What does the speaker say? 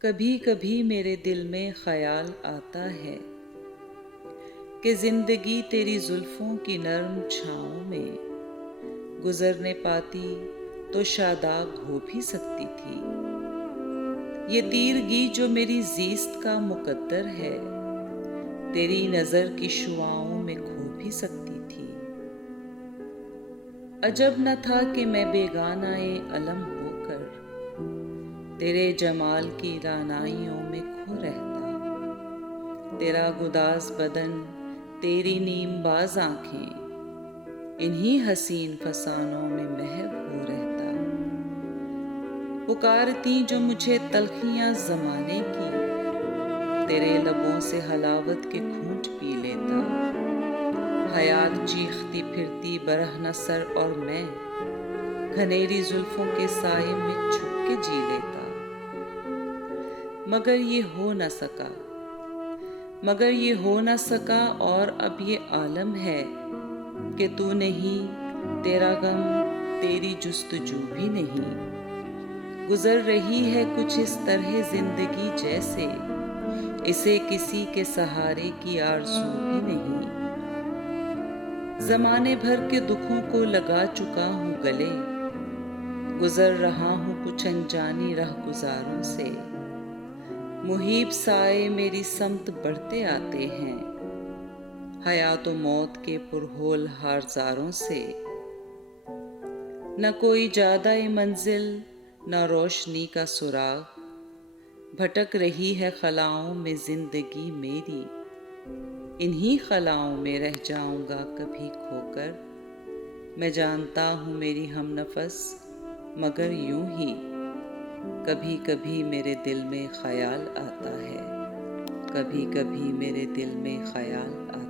कभी कभी मेरे दिल में ख्याल आता है कि जिंदगी तेरी जुल्फों की नरम छाँव में गुजरने पाती तो शादाब हो भी सकती थी। ये तीरगी जो मेरी जीस्त का मुकद्दर है, तेरी नजर की शुआओं में खो भी सकती थी। अजब न था कि मैं बेगानाए अलम होकर तेरे जमाल की रानाइयों में खो रहता। तेरा गुदाज बदन, तेरी नीमबाज आंखें, इन्हीं हसीन फसानों में महव हो रहता। पुकारती जो मुझे तलखियां जमाने की, तेरे लबों से हलावत के घूंट पी लेता। हयात चीखती फिरती बरहना सर और मैं घनेरी जुल्फों के साए में छुप के जी लेता। मगर ये हो न सका, मगर ये हो न सका और अब ये आलम है कि तू नहीं, तेरा गम, तेरी जुस्तजू भी नहीं। गुजर रही है कुछ इस तरह जिंदगी जैसे इसे किसी के सहारे की आरज़ू भी नहीं। जमाने भर के दुखों को लगा चुका हूँ गले, गुजर रहा हूँ कुछ अनजानी राह गुजारों से। मुहीब साए मेरी समत बढ़ते आते हैं, हयात मौत के पुरहोल हारजारों से। न कोई जादाए मंजिल, न रोशनी का सुराग, भटक रही है खलाओं में जिंदगी मेरी। इन्हीं खलाओं में रह जाऊंगा कभी खोकर। मैं जानता हूँ मेरी हमनफस, मगर यूं ही कभी कभी मेरे दिल में ख्याल आता है, कभी कभी मेरे दिल में ख्याल आता है।